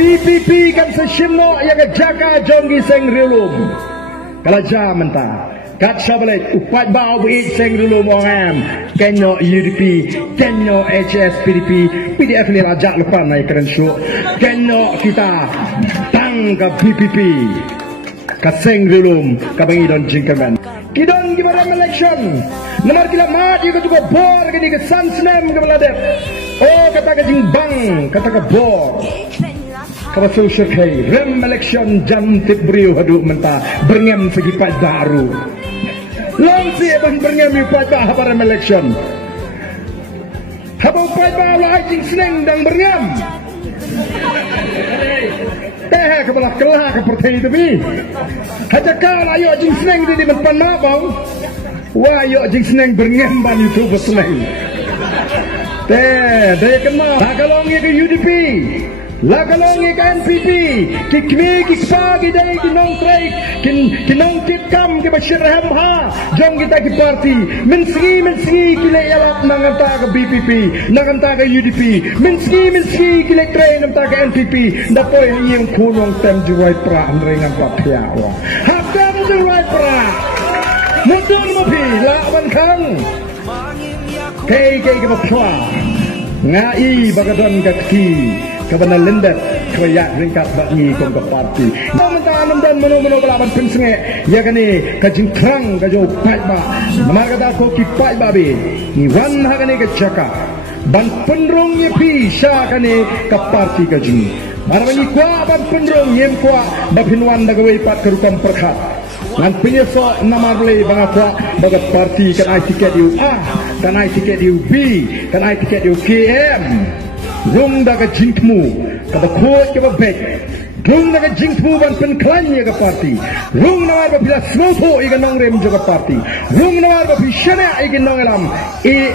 BPP kan seshimno yang jaka jonggi seng rilum kalaja mentah kat sabalik upat bau buik seng rilum orang kenyo UDP kenyo HS PDP PDF ni rajak lupa naik keren syuk kenyo kita tang ke BPP kat seng rilum kabangi don jingkaman kidon gimana election nomor kila mat juga juga bor gini ke sansnem ke beladep oh kata ke jingbang kata ke bor kalau social kay rem election jantik beriu haduk mentah berngem segi padaru long si bang berngem yu padah apa rem election habau padah lah jing seneng dan berngem teh kebelah kelah ke pertai itu bi haja kau lah yuk jing seneng di depan mabang wah yuk jing seneng berngem ban YouTube seneng teh dia kenal tak kalau ngi ke UDP lagalong ke NPP kikmi kikpagi dari kinong traik kinong kitkam ke Bashir Hamha jom kita ke parti menski kile yalap nanganta ke BPP nanganta ke UDP menski kile train nanganta ke NPP dapoy yang kunong tem juwai pra amrengan papyawa hakam juwai pra mudun mopi lawan kang kay ke papyawa ngai bagadon kaki kabana lendat kayak ringkat bakni kong ke parti mentah dan menu belaban pensenge ya kani kajing terang kajo pai ba namar kata ko ki pai ba be ni wan ha kani ke jaka ban penrong ye pi sha kani ke parti kajing marani kwa ban penrong yem kwa ba pinwan daga we pat kerukam perkhat ngan penyeso namar le bangakwa bagat parti kan ai tiket yu A kan ai tiket yu B kan ai tiket yu KM rung daga jingtmu kata kuat ke bebek rung daga jingtmu ban penklannya ke parti rung nawar babila smoto ikan nong rem juga parti rung nawar babi syana ikan nong elam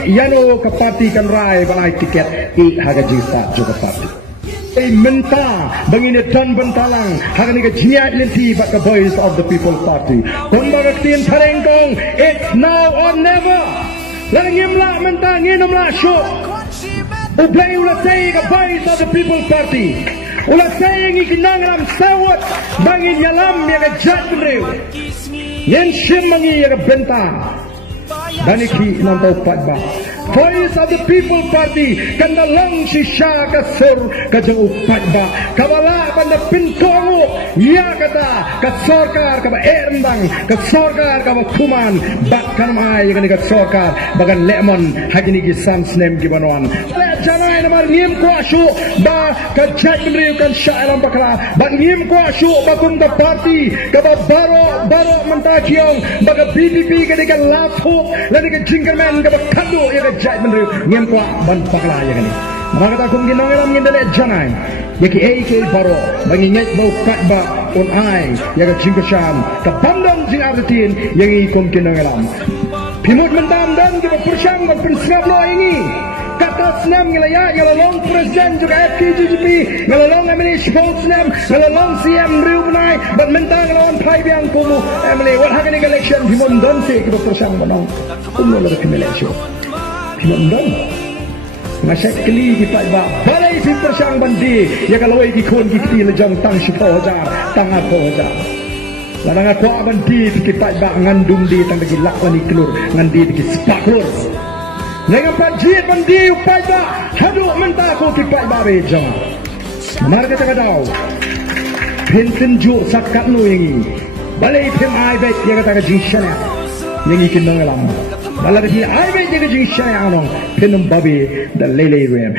yano ke parti kan rai ban ai tiket haga jingta juga parti mentah bangine tan bentalang haga ni ke jiat lenti bat ke voice of the people party kon bagatin tharengkong it's now or never langim la mentah nginom la syuk ublay ulah saya ke voice of the people party ulah saya ngi kinang lam sawat bangin yalam ya ke jat beriu yen shim mangi ya ke bentang baniki nantau patba voice of the people party kanda long shisha ka sur ka jang upatba kabala banda pintongo ya kata ka sarkar ka ba ermbang ka sarkar ka ba kuman bak kan mai kan ka sarkar bagan lemon hagini gi samsnem gi banwan janai namar ngim ko ashu ba ka chat beriu kan syairam bakla ba ngim ko ashu ba kun ka party ka ba baro mentakiong ba ka BPP ka diga lapo la diga jingerman ka ba kadu ya ka chat beriu ngim ko ban bakla ya kan maka kata kum ginong elam ngindale janai yaki AK baro ba nginget ba kat ba on ai ya ka jingersham ka bandam jing artin yang ikum ginong elam pimut mendam dan ka persyang ba prinsip lo ini kata senam ngelaya ngelalong presiden juga FKGGP ngelalong emini spokesman ngelalong CM Riubnai bat mentang ngelawan pai biang kumu emini wat hakan ing election himon don se kita tersang banong kumu lada kim election himon don ngasyek keli kita iba balai si tersang bandi ya kalau iki kun kiti lejang tang sipo jar tang apa jar ladang aku bandi kita iba ngandum di tang bagi lakwani kelur ngandi bagi sepakur dengan panjit bandi upai ba haduk mentah ko kipai ba bejang mar kata kadau pinten jur sakat nu yangi balai pem ai bet ya kata jinshana yangi kinong alam balai di ai bet ya jinshana anong pinum babi da lele rem